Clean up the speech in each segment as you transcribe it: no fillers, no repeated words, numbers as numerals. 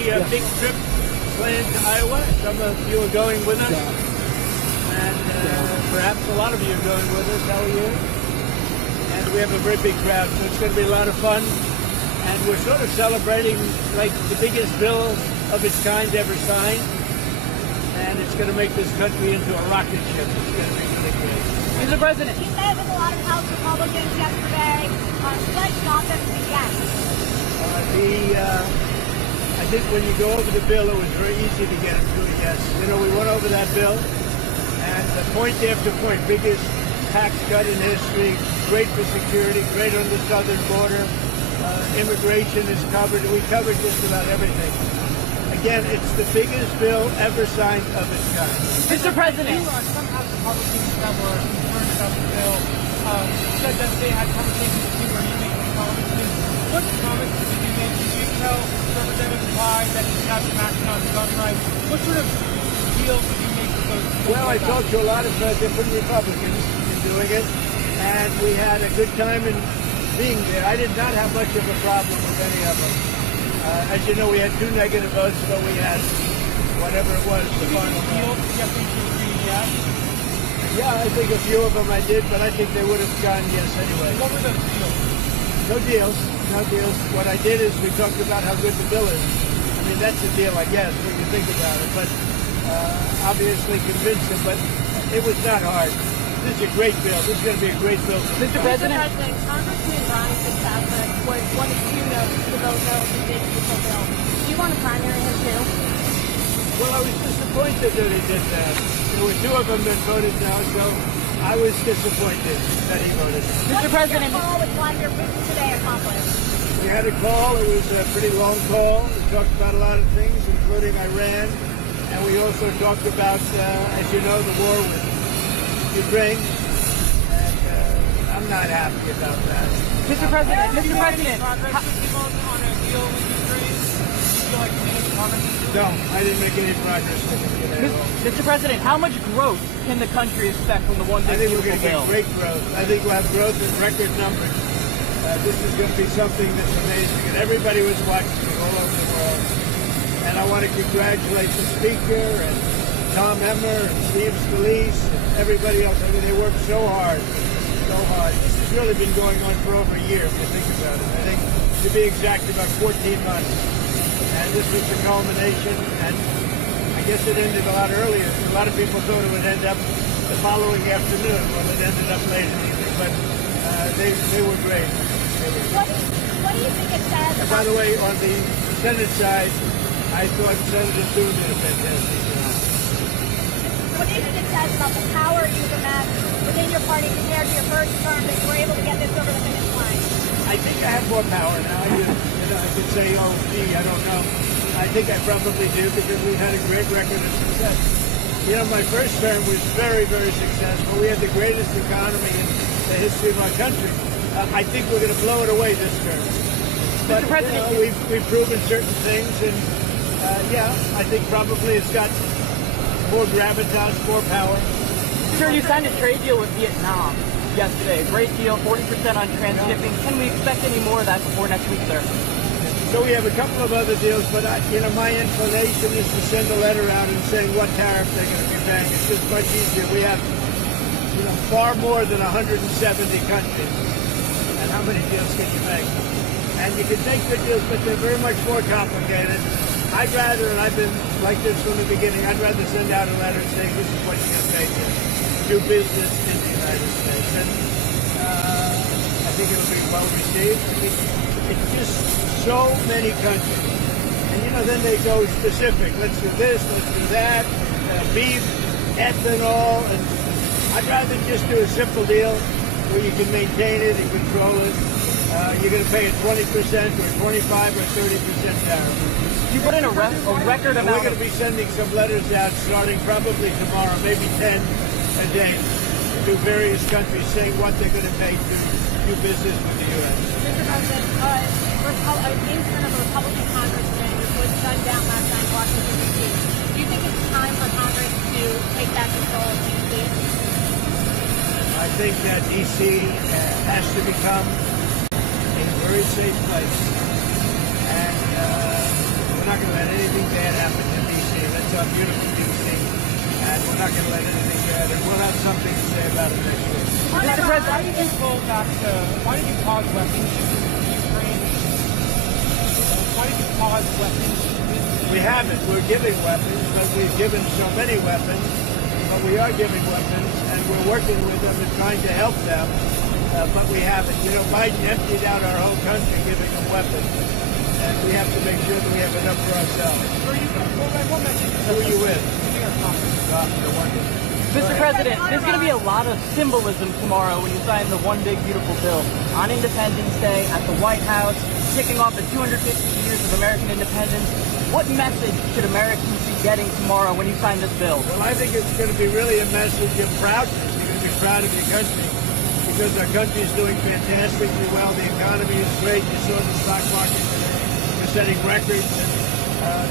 very big trip planned to Iowa. Some of you are going with us, and perhaps a lot of you are going with us. How are you? And we have a very big crowd, so it's going to be a lot of fun. And we're sort of celebrating like the biggest bill of its kind ever signed. And it's going to make this country into a rocket ship. It's going to be really great. Mr. President. He met with a lot of House Republicans yesterday. Pledge got them to yes. I think when you go over the bill, it was very easy to get them to a yes. You know, we went over that bill, and point after point, biggest tax cut in history, great for security, great on the southern border, immigration is covered. We covered just about everything. Again, it's the biggest bill ever signed of its kind. Mr. President. Some House Republicans that were concerned about the bill said that they had conversations with you where you made some comments. What comments did you make? Did you tell Representative Pai that you have some action on gun rights? What sort of deal did you make with those? Well, I talked to a lot of different Republicans in doing it, and we had a good time in being there. I did not have much of a problem with any of them. As you know, we had 2 negative votes, but we had whatever it was, the final vote. Yeah, I think a few of them I did, but I think they would have gone yes anyway. What were the deals? No deals. No deals. What I did is we talked about how good the bill is. I mean, that's a deal, I guess, when you think about it. But obviously convinced them, but it was not hard. This is a great bill. This is going to be a great bill. Mr. President. Congressman Ronnie Fitzpatrick was one of 2 no's to vote no to the vehicle bill. Do you want to primary him too? Well, I was disappointed that he did that. There were 2 of them that voted no, so I was disappointed that he voted no. Mr. President. What did your call with Vladimir Putin today accomplish? We had a call. It was a pretty long call. We talked about a lot of things, including Iran. And we also talked about, as you know, the war with Ukraine. And I'm not happy about that. Mr. President. Mr. President. Progress on a deal with Ukraine? Do you feel like you made progress? No, I didn't make any progress with it. Mr. President, how much growth can the country expect from the one big I think we're going to bill? get great growth. I think we'll have growth in record numbers. This is going to be something that's amazing, and everybody was watching it all over the world. And I want to congratulate the Speaker and Tom Emmer and Steve Scalise and everybody else. I mean, they worked so hard, so hard. This has really been going on for over a year, if you think about it. I think, to be exact, about 14 months. And this was the culmination, and I guess it ended a lot earlier. A lot of people thought it would end up the following afternoon. Well, it ended up late in the evening, but they were great. What do you think it says? And by the way, on the Senate side, I thought Senator Thune did a fantastic job. What do you think it says about the power you've amassed within your party compared to your first term that you were able to get this over the finish line? I think I have more power now. I could say, oh, gee, I don't know. I think I probably do because we've had a great record of success. You know, my first term was very, very successful. We had the greatest economy in the history of our country. I think we're going to blow it away this term. But, Mr. President, we've proven certain things, and yeah, I think probably it's got more gravitas, more power. Sir, you signed a trade deal with Vietnam yesterday. Great deal, 40% on transshipping. Can we expect any more of that before next week, sir? So we have a couple of other deals, but my inclination is to send a letter out and saying what tariff they're going to be paying. It's just much easier. We have, far more than 170 countries. And how many deals can you make? And you can make good deals, but they're very much more complicated. I'd rather, and I've been like this from the beginning, I'd rather send out a letter saying this is what you're going to pay to do business in the United States. And I think it'll be well received. It's just so many countries. And, then they go specific. Let's do this, let's do that, beef, ethanol. And I'd rather just do a simple deal where you can maintain it and control it. You're going to pay a 20% or 25 or 30% tariff. You put in a record amount. We're going to be sending some letters out starting probably tomorrow, maybe 10 a day, to various countries saying what they're going to pay to do business with the U.S. Mr. President, an incident of a Republican congressman was shut down last night in Washington, D.C. Do you think it's time for Congress to take back control of D.C.? I think that D.C. has to become a very safe place. And we're not going to let anything bad happen to D.C. That's our beautiful D.C. And we're not going to let anything bad. And we'll have something to say about it next week. Mr. President, why did you pause weapons to Ukraine? Why did you pause weapons? We haven't. We're giving weapons, but we've given so many weapons. But we are giving weapons, and we're working with them and trying to help them. But we haven't. You know, Biden emptied out our whole country giving them weapons. And we have to make sure that we have enough for ourselves. Who are you with? You're wonderful. Mr. President, there's going to be a lot of symbolism tomorrow when you sign the One Big Beautiful Bill on Independence Day at the White House, kicking off the 250 years of American independence. What message should Americans be getting tomorrow when you sign this bill? Well, I think it's going to be really a message of proudness. You're going to be proud of your country because our country is doing fantastically well. The economy is great. You saw the stock market today. We're setting records. And,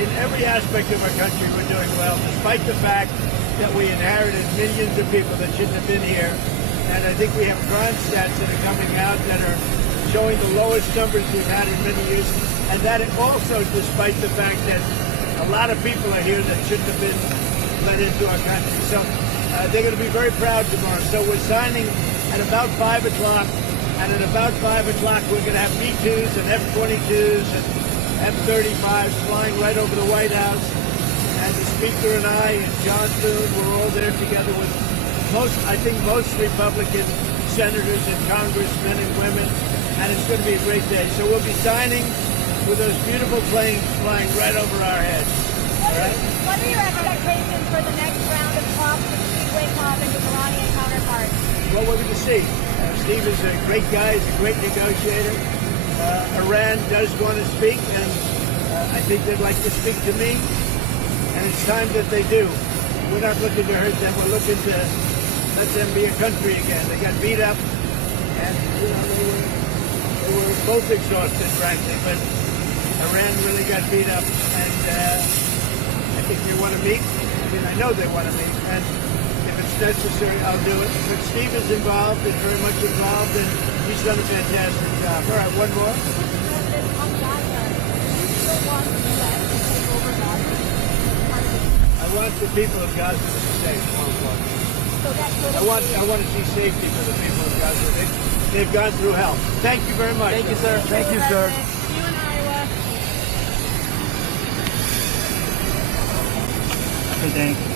in every aspect of our country, we're doing well, despite the fact that we inherited millions of people that shouldn't have been here. And I think we have crime stats that are coming out that are showing the lowest numbers we've had in many years. And that also despite the fact that a lot of people are here that shouldn't have been let into our country. So they're going to be very proud tomorrow. So we're signing at about 5 o'clock. And at about 5 o'clock, we're going to have B-2s and F-22s and F-35s flying right over the White House. And the Speaker and I and John Thune, we're all there together with I think most Republican senators and congressmen and women. And it's going to be a great day. So we'll be signing with those beautiful planes flying right over our heads. All right? What are your expectations for the next round of talks with Steve Witkoff and his Iranian counterparts? Well, we're going to see. Steve is a great guy. He's a great negotiator. Iran does want to speak, and I think they'd like to speak to me. And it's time that they do. We're not looking to hurt them. We're looking to let them be a country again. They got beat up, and they were both exhausted, frankly. But Iran really got beat up, and I think they want to meet. I mean, I know they want to meet, and if it's necessary, I'll do it. But Steve is involved, is very much involved, and he's done a fantastic job. All right, one more. I want the people of Gaza to be safe. I want to see safety for the people of Gaza. They've gone through hell. Thank you very much. Thank you, sir. Thank you, sir. See you in Iowa. Hey, thanks.